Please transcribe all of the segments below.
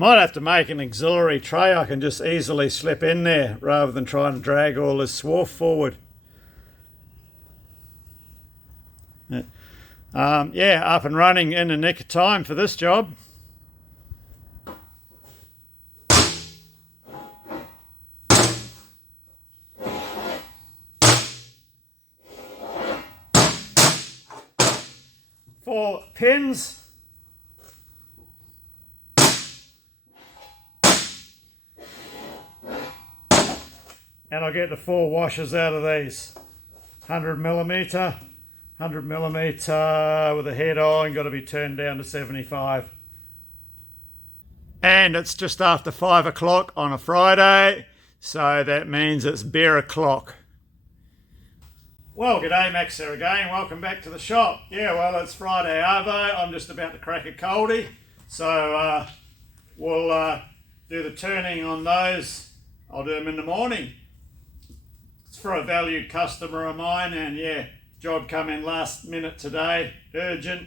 Might have to make an auxiliary tray I can just easily slip in there rather than trying to drag all this swarf forward. Yeah, up and running in the nick of time for this job. Four pins. And I'll get the 4 washers out of these. 100mm with the head on, got to be turned down to 75. And it's just after 5 o'clock on a Friday, so that means it's beer o'clock. Well, g'day, Max here again. Welcome back to the shop. Yeah, well, it's Friday arvo. I'm just about to crack a coldie, so we'll do the turning on those. I'll do them in the morning. For a valued customer of mine, and yeah, job come in last minute today, urgent,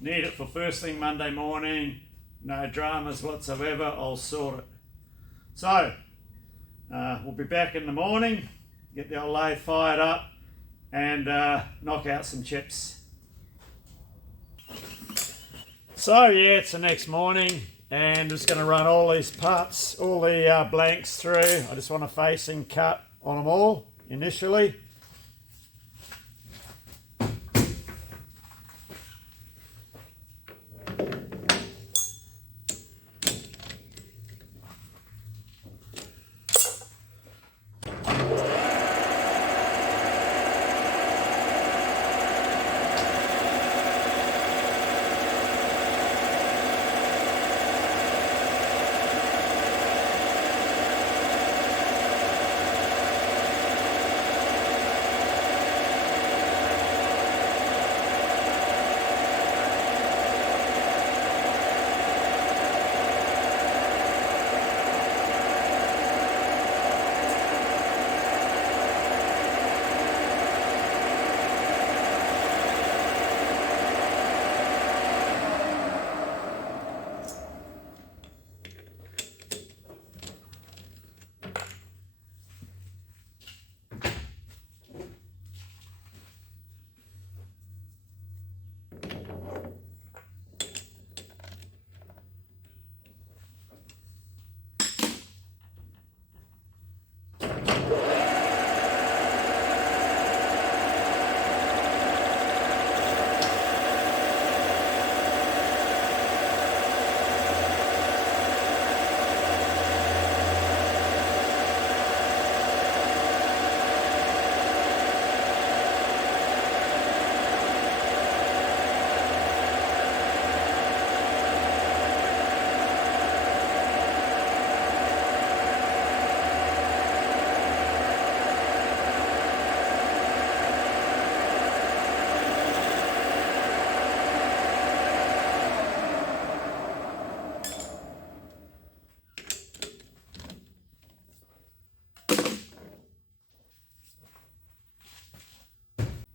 need it for first thing Monday morning, no dramas whatsoever, I'll sort it. So we'll be back in the morning, get the old lathe fired up and knock out some chips. So yeah, it's the next morning and just going to run all these parts, all the blanks through. I just want a facing cut on them all initially.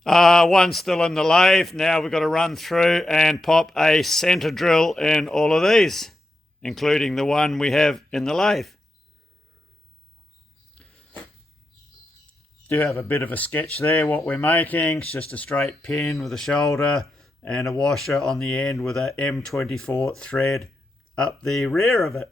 One still in the lathe. Now we've got to run through and pop a centre drill in all of these, including the one we have in the lathe. Do have a bit of a sketch there what we're making. It's just a straight pin with a shoulder and a washer on the end with a M24 thread up the rear of it.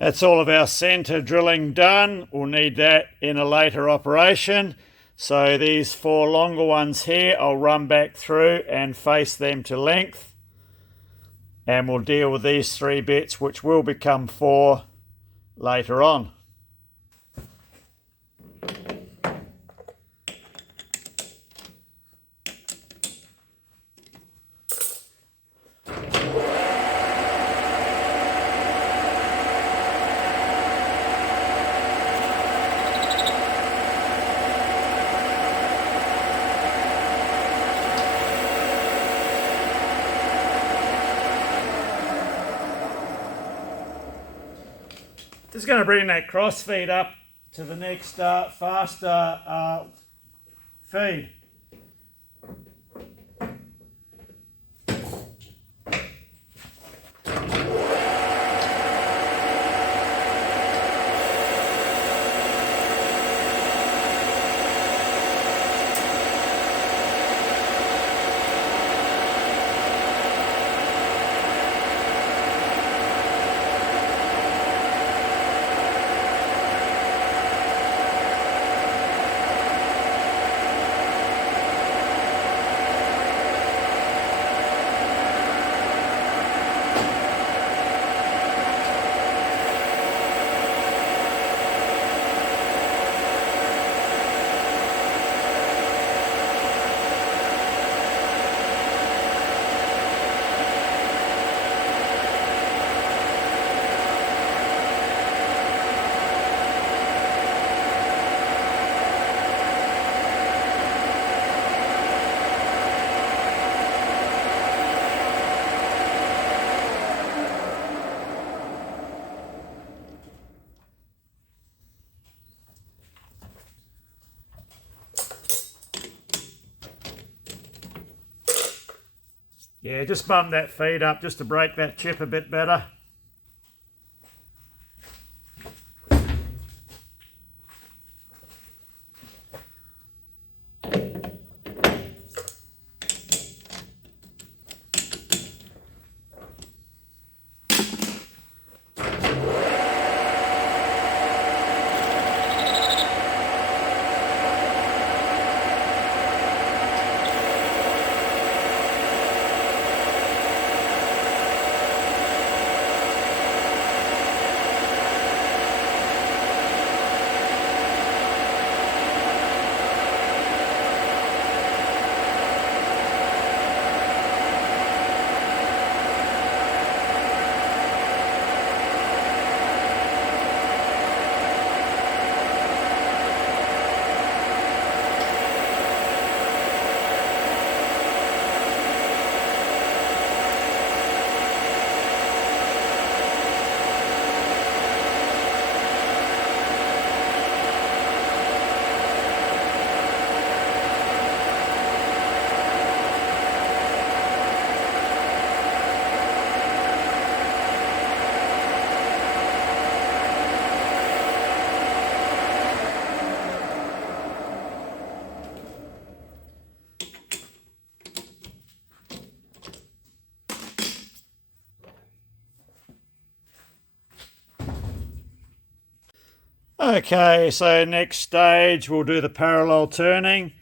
That's all of our centre drilling done. We'll need that in a later operation. So these 4 longer ones here, I'll run back through and face them to length. And we'll deal with these 3 bits, which will become 4 later on. Just going to bring that cross feed up to the next faster feed. Yeah, just bump that feed up just to break that chip a bit better. Okay, so next stage we'll do the parallel turning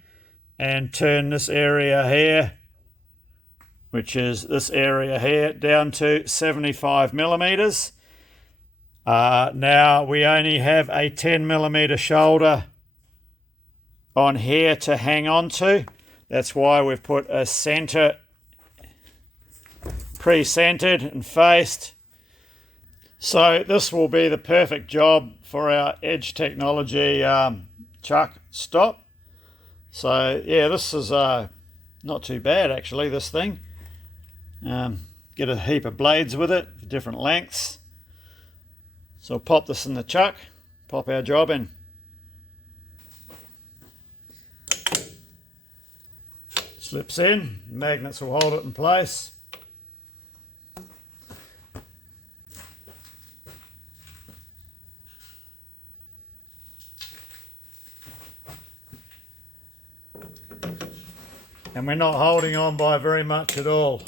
and turn this area here, which is this area here, down to 75 millimeters. Now we only have a 10 millimeter shoulder on here to hang on to. That's why we've put a center pre-centered and faced. So this will be the perfect job for our Edge Technology chuck stop. So yeah, this is not too bad actually, this thing. Get a heap of blades with it, for different lengths. So I'll pop this in the chuck, pop our job in. Slips in, magnets will hold it in place. And we're not holding on by very much at all.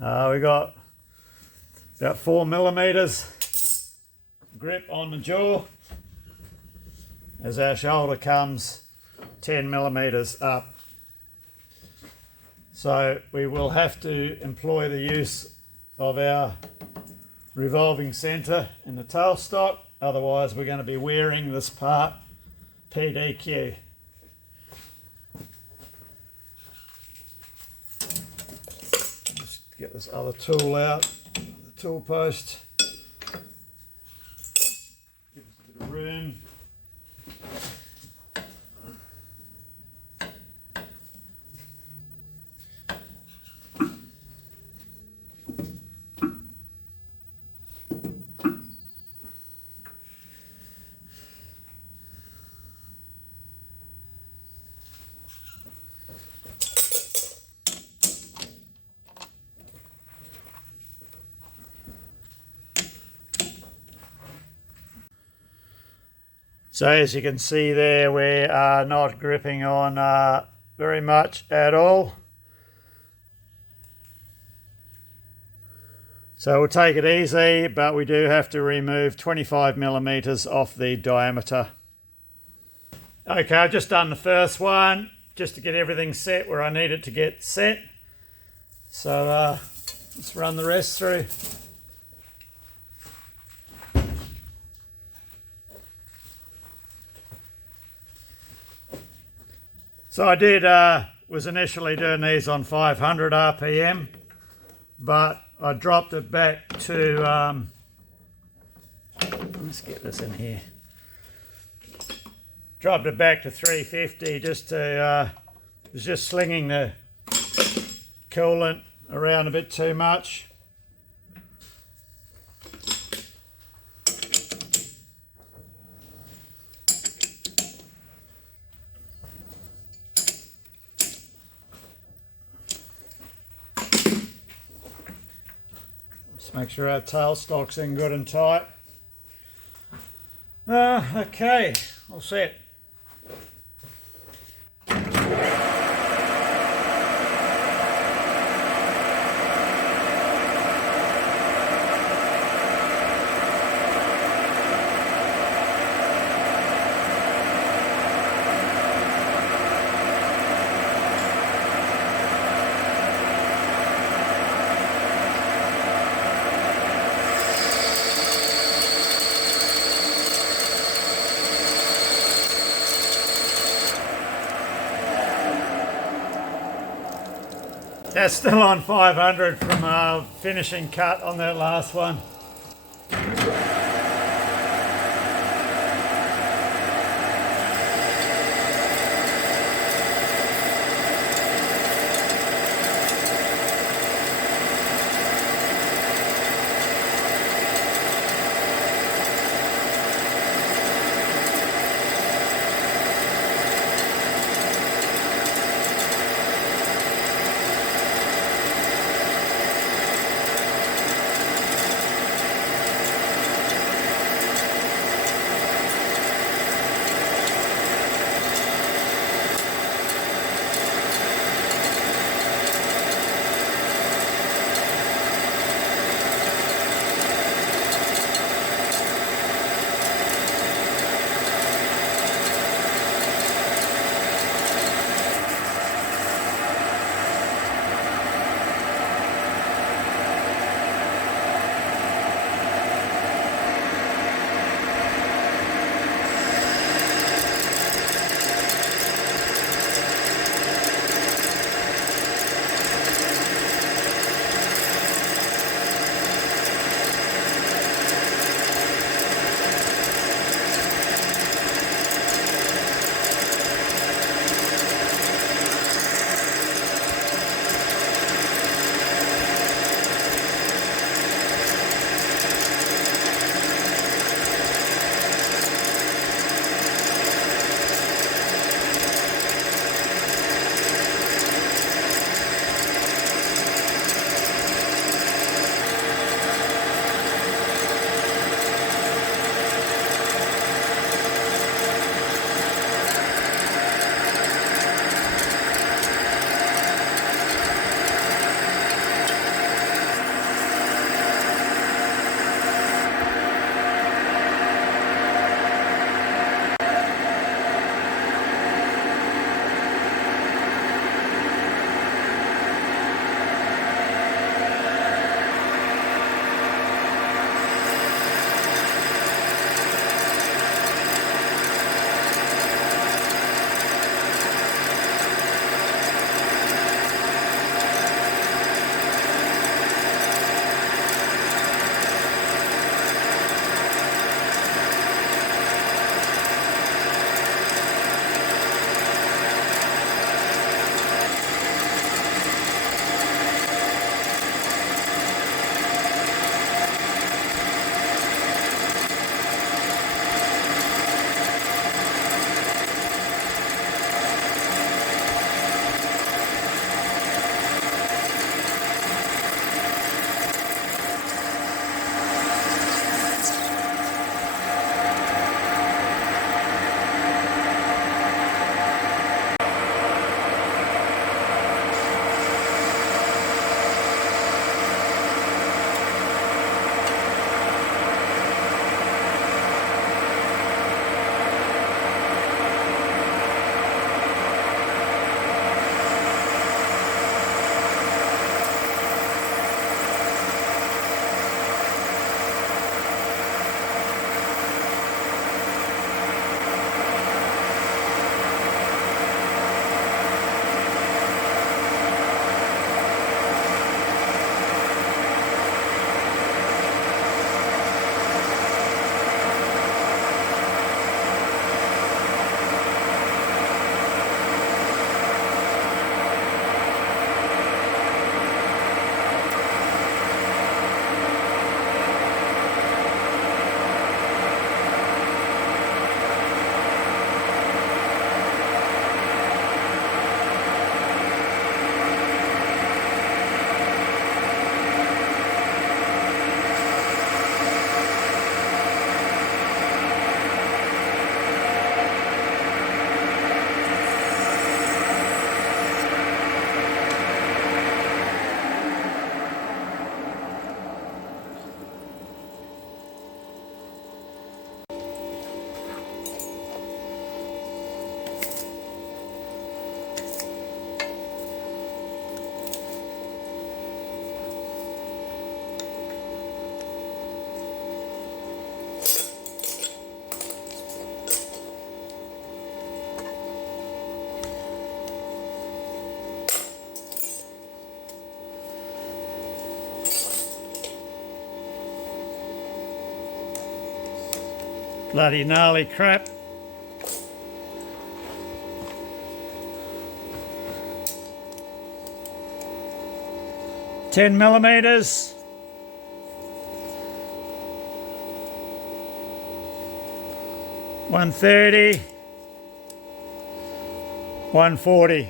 We got about 4 millimeters grip on the jaw as our shoulder comes 10 millimeters up. So we will have to employ the use of our revolving center in the tailstock, otherwise we're going to be wearing this part PDQ. Just get this other tool out, the tool post. Give us a bit of room. So as you can see there, we are not gripping on very much at all. So we'll take it easy, but we do have to remove 25 millimeters off the diameter. Okay, I've just done the first one, just to get everything set where I need it to get set. So let's run the rest through. So I did, was initially doing these on 500 RPM, but I dropped it back to, let's get this in here. Dropped it back to 350 just to, was just slinging the coolant around a bit too much. Make sure our tailstock's in good and tight. Okay, all set. That's still on 500 from finishing cut on that last one. Bloody gnarly crap. $10 millimeters. $130, $140.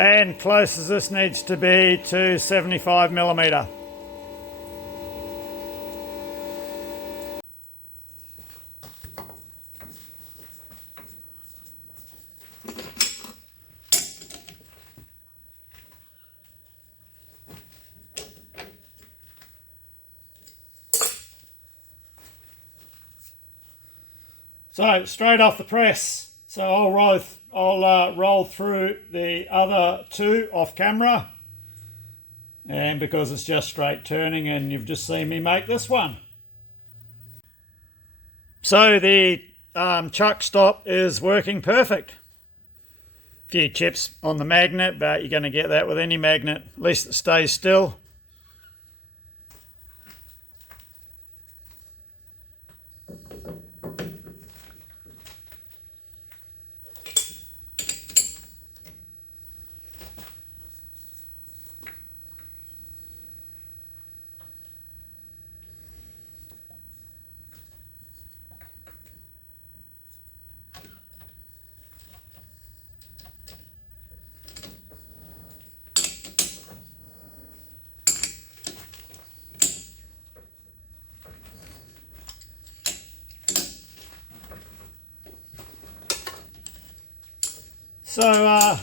And close as this needs to be to 75 millimeter. So straight off the press. So I'll roll through the other two off camera, and because it's just straight turning, and you've just seen me make this one. So the chuck stop is working perfect. A few chips on the magnet, but you're going to get that with any magnet. At least it stays still. So,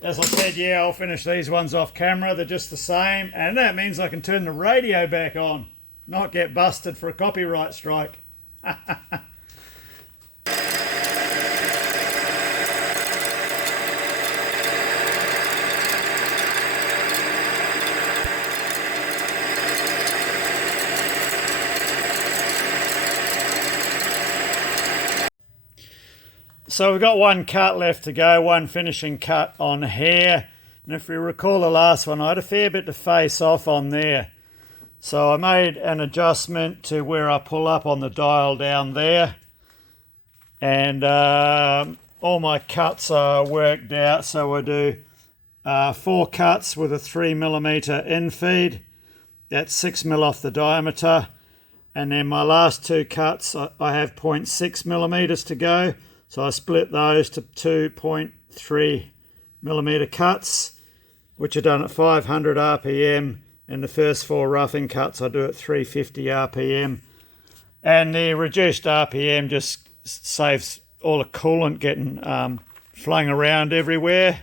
as I said, yeah, I'll finish these ones off camera. They're just the same. And that means I can turn the radio back on, not get busted for a copyright strike. So we've got one cut left to go, one finishing cut on here. And if we recall the last one, I had a fair bit to face off on there. So I made an adjustment to where I pull up on the dial down there. And all my cuts are worked out. So I do 4 cuts with a 3mm in feed. That's 6mm off the diameter. And then my last 2 cuts, I have 0.6mm to go. So I split those to 2.3mm cuts, which are done at 500 RPM. And the first 4 roughing cuts I do at 350 RPM. And the reduced RPM just saves all the coolant getting flung around everywhere.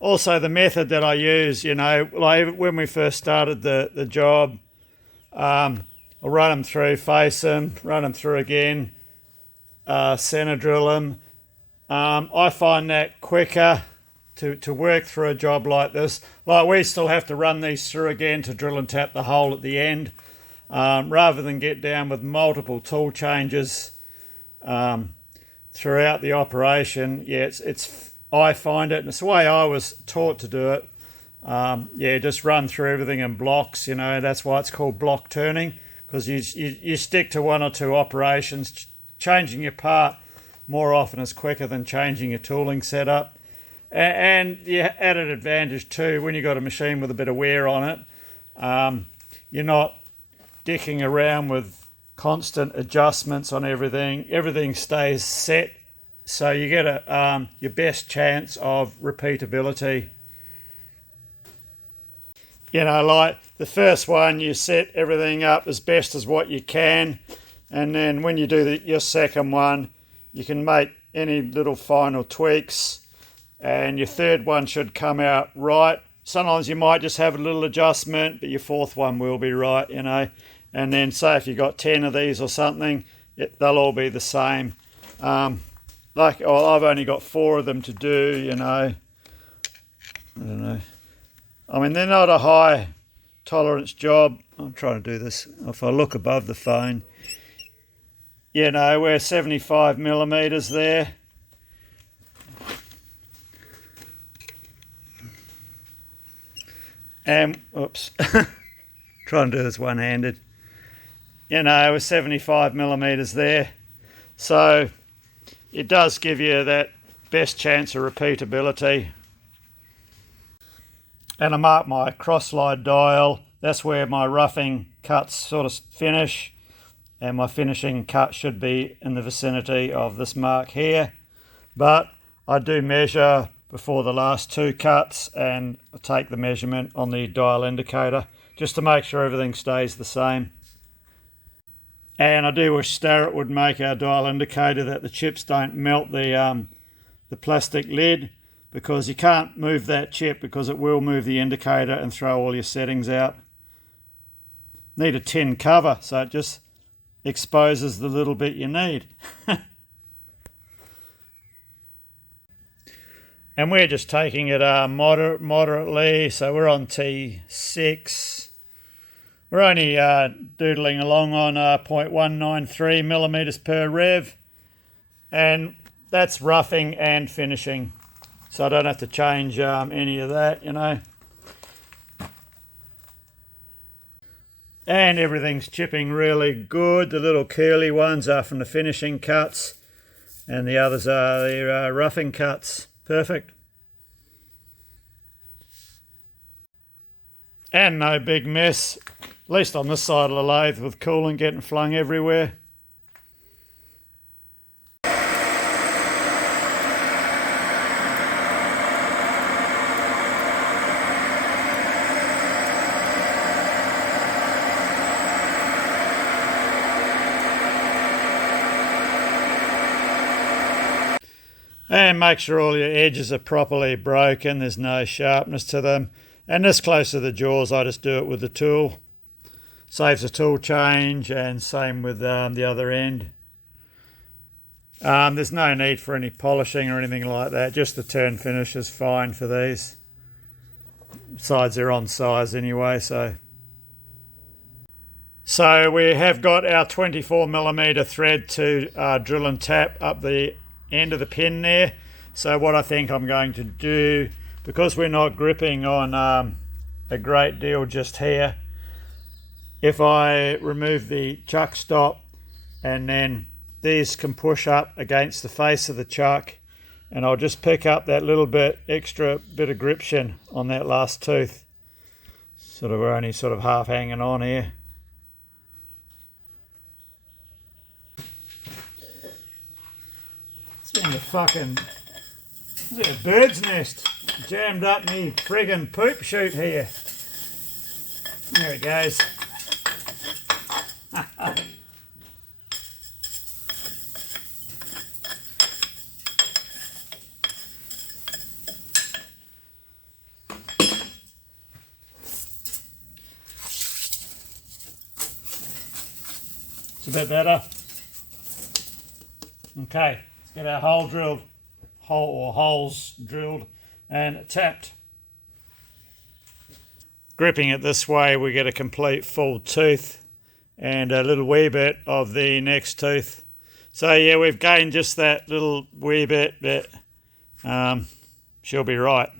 Also the method that I use, you know, like when we first started the job, I'll run them through, face them, run them through again, center drill them. I find that quicker to work through a job like this. Like we still have to run these through again to drill and tap the hole at the end, rather than get down with multiple tool changes throughout the operation. Yeah, it's I find it, and it's the way I was taught to do it. Yeah, just run through everything in blocks. You know, that's why it's called block turning, because you stick to 1 or 2 operations. Changing your part more often is quicker than changing your tooling setup. And the added advantage too, when you've got a machine with a bit of wear on it, you're not dicking around with constant adjustments on everything. Everything stays set, so you get your best chance of repeatability. You know, like the first one, you set everything up as best as what you can. And then when you do your second one, you can make any little final tweaks. And your third one should come out right. Sometimes you might just have a little adjustment, but your fourth one will be right, you know. And then say if you've got 10 of these or something, they'll all be the same. I've only got 4 of them to do, you know. I don't know. I mean, they're not a high tolerance job. I'm trying to do this. If I look above the phone, you know, we're 75 millimeters there. And, oops, try and do this one-handed. You know, we're 75 millimeters there. So it does give you that best chance of repeatability. And I mark my cross-slide dial. That's where my roughing cuts sort of finish. And my finishing cut should be in the vicinity of this mark here. But I do measure before the last two cuts, and I take the measurement on the dial indicator just to make sure everything stays the same. And I do wish Starrett would make our dial indicator that the chips don't melt the plastic lid, because you can't move that chip because it will move the indicator and throw all your settings out. Need a tin cover so it just exposes the little bit you need. And we're just taking it moderately, so we're on T6. We're only doodling along on 0.193 millimeters per rev, and that's roughing and finishing, so I don't have to change any of that, you know. And everything's chipping really good. The little curly ones are from the finishing cuts, and the others are the roughing cuts. Perfect. And no big mess, at least on this side of the lathe, with coolant getting flung everywhere. And make sure all your edges are properly broken, there's no sharpness to them. And this close to the jaws, I just do it with the tool. Saves a tool change, and same with the other end. There's no need for any polishing or anything like that, just the turn finish is fine for these. Besides, they're on size anyway, so we have got our 24 millimeter thread to drill and tap up the end of the pin there. So what I think I'm going to do, because we're not gripping on a great deal just here, if I remove the chuck stop, and then these can push up against the face of the chuck, and I'll just pick up that little bit extra bit of gription on that last tooth. We're only sort of half hanging on here. It's been a bird's nest jammed up me friggin' poop chute here. There it goes. It's a bit better. Okay. Get our holes drilled and tapped. Gripping it this way, we get a complete full tooth and a little wee bit of the next tooth. So yeah, we've gained just that little wee bit, but she'll be right.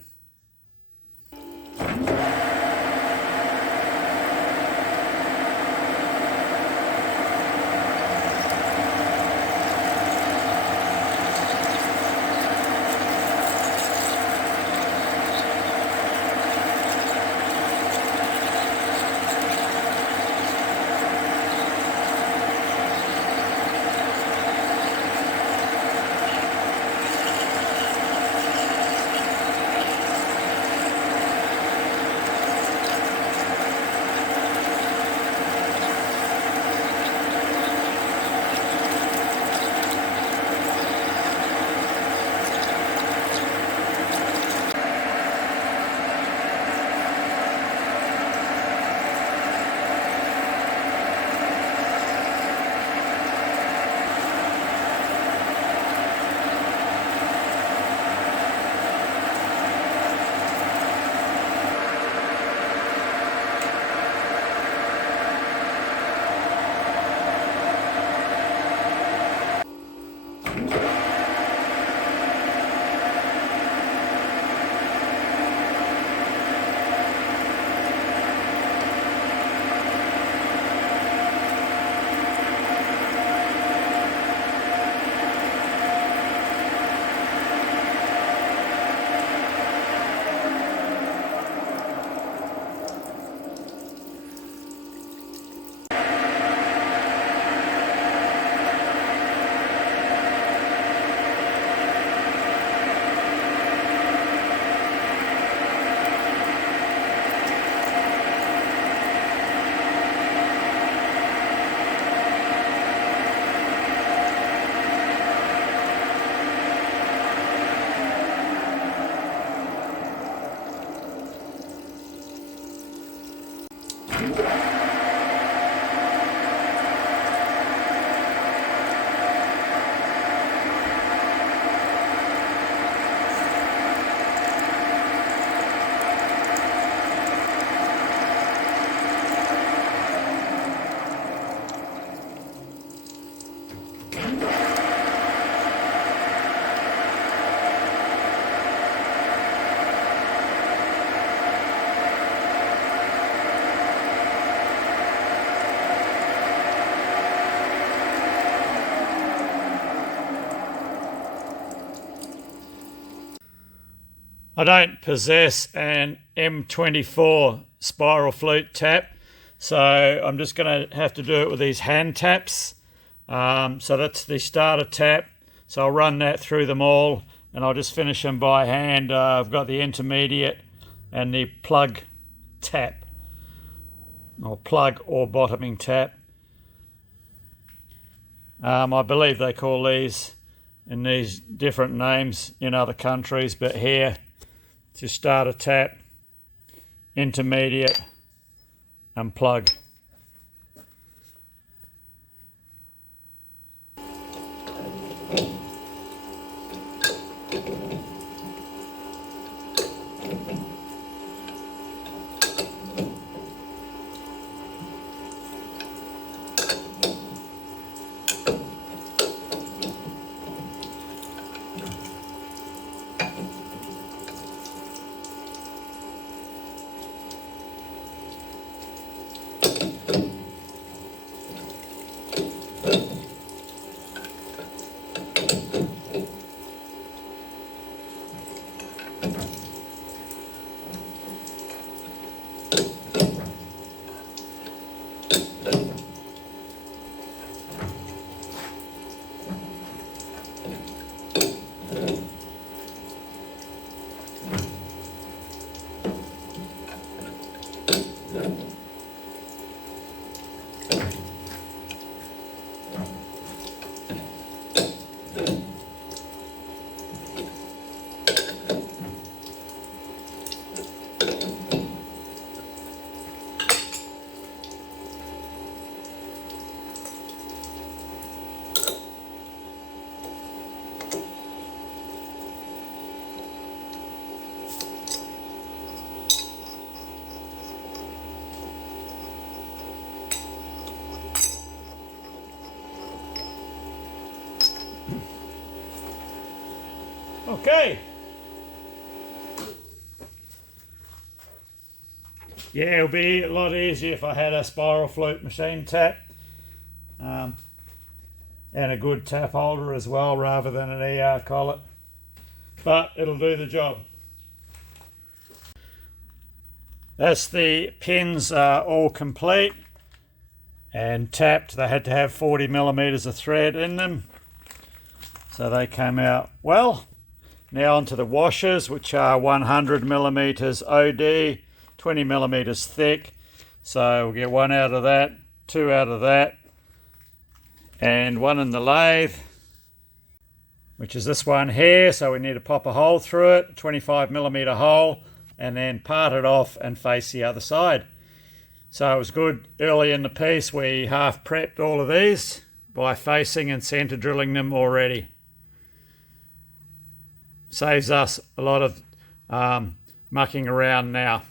I don't possess an M24 spiral flute tap, so I'm just going to have to do it with these hand taps. So that's the starter tap, so I'll run that through them all and I'll just finish them by hand. I've got the intermediate and the plug tap, or plug or bottoming tap. I believe they call these in these different names in other countries, but here to start a tap, intermediate and plug. Okay. Yeah, it'll be a lot easier if I had a spiral flute machine tap and a good tap holder as well, rather than an ER collet, but it'll do the job. That's the pins are all complete and tapped. They had to have 40 millimeters of thread in them, so they came out well. Now onto the washers, which are 100 millimeters OD, 20 millimeters thick. So we'll get one out of that, two out of that, and one in the lathe, which is this one here. So we need to pop a hole through it, 25 millimeter hole, and then part it off and face the other side. So it was good early in the piece. We half prepped all of these by facing and center drilling them already. Saves us a lot of mucking around now.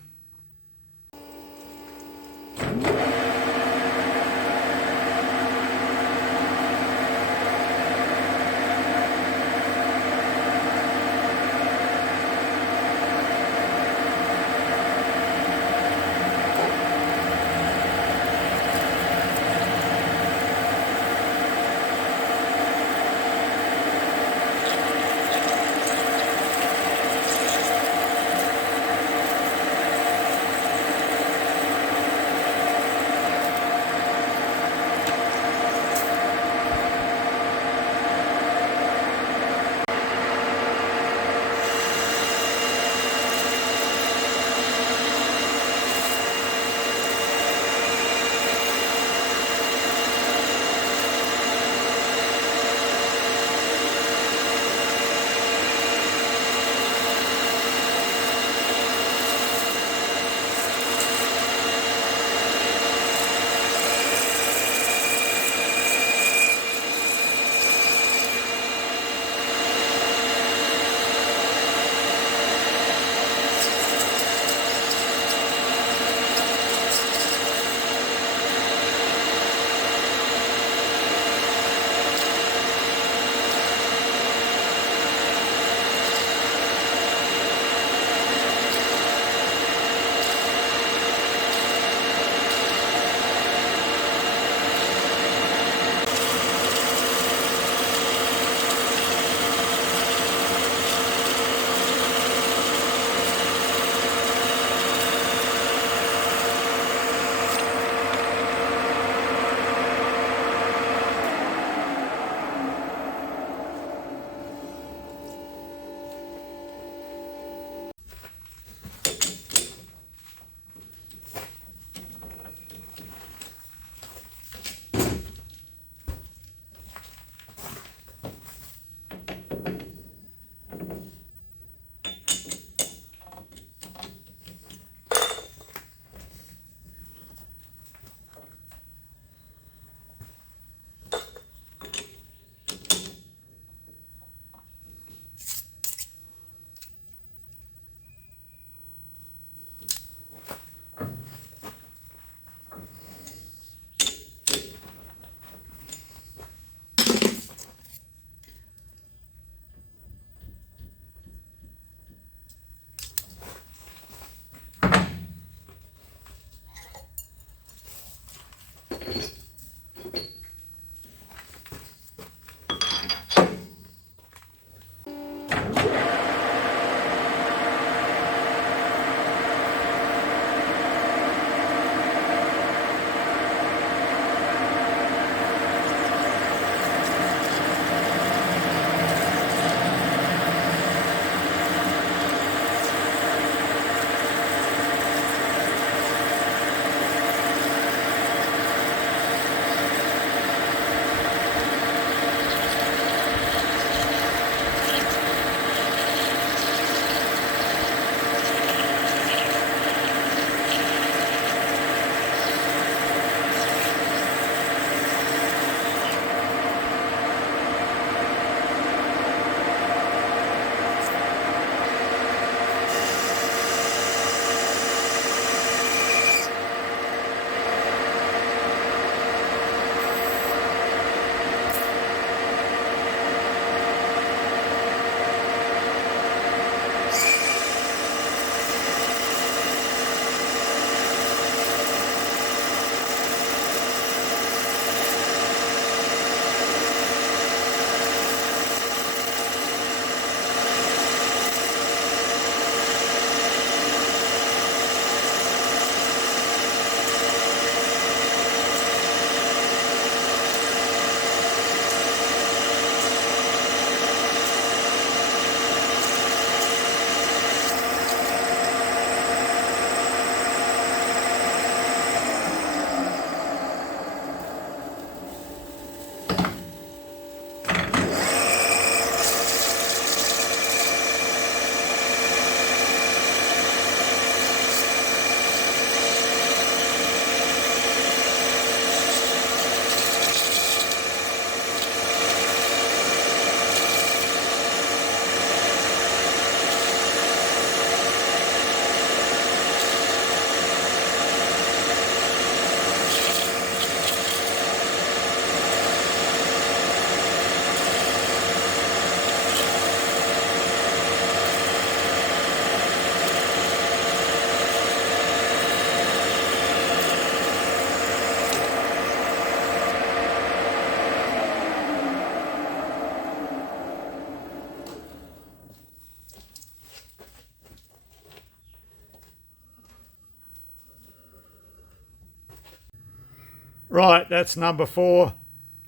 Right, that's number 4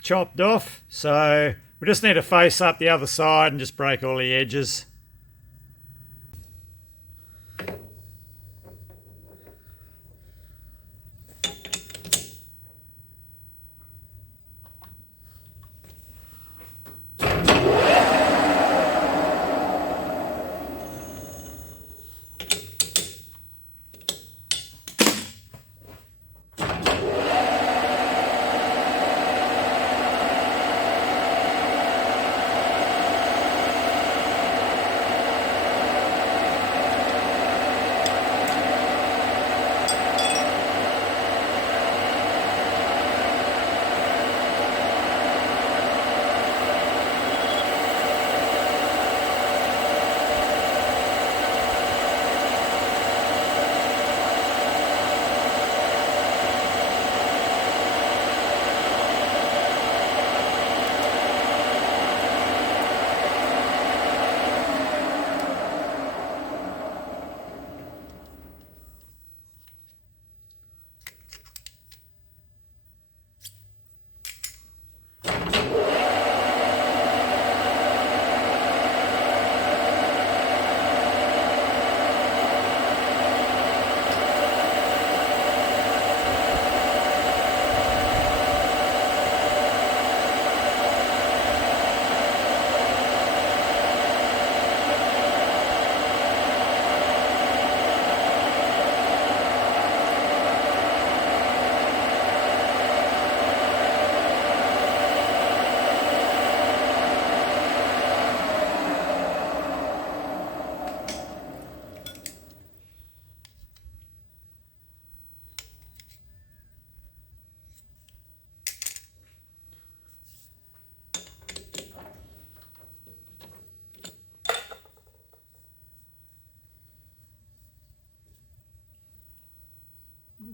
chopped off. So we just need to face up the other side and just break all the edges.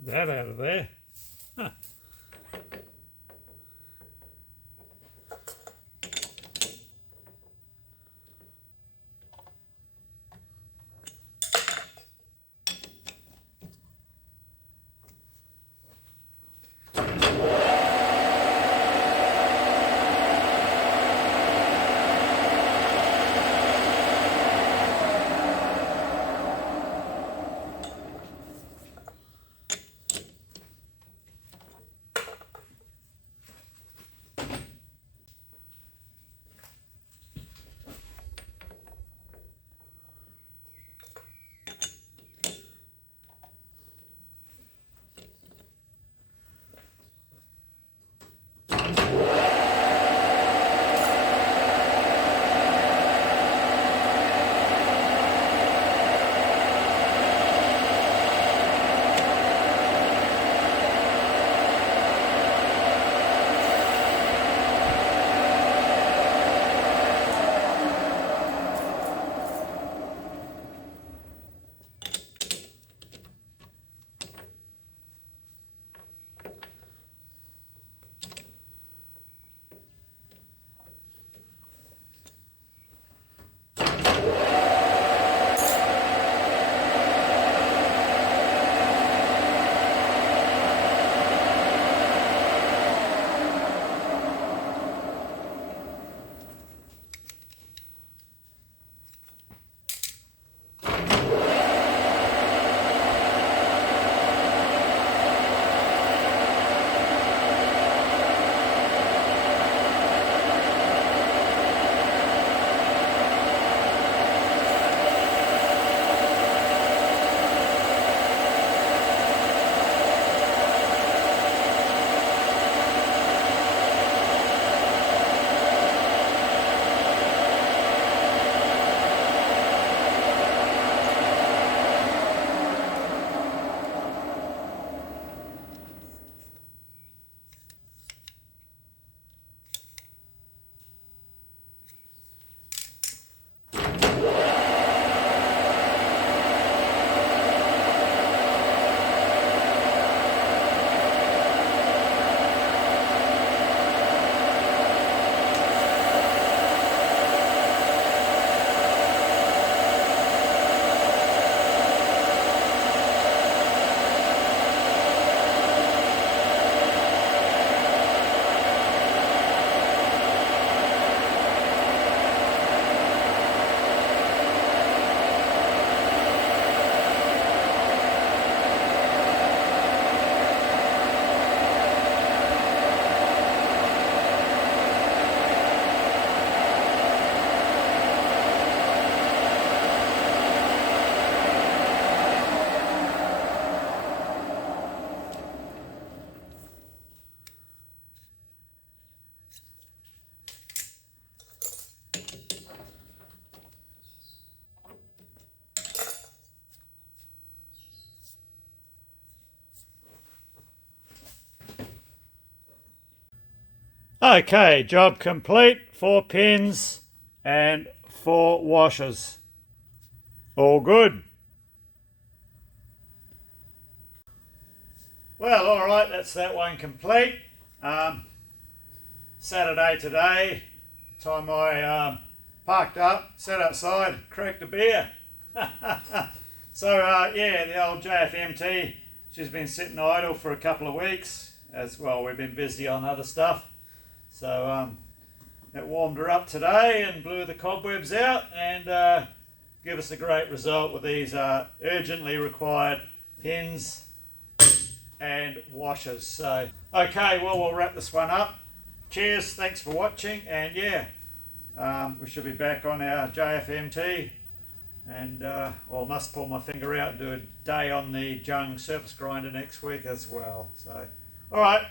That out of there. Huh. Okay, job complete. 4 pins and 4 washers. All good. Well, alright, that's that one complete. Saturday today, time I parked up, sat outside, cracked a beer. So yeah, the old JFMT, she's been sitting idle for a couple of weeks as well. We've been busy on other stuff. So it warmed her up today and blew the cobwebs out and give us a great result with these urgently required pins and washers. So okay, well, we'll wrap this one up. Cheers, thanks for watching, and yeah, we should be back on our JFMT, and I must pull my finger out and do a day on the Jung surface grinder next week as well. So alright,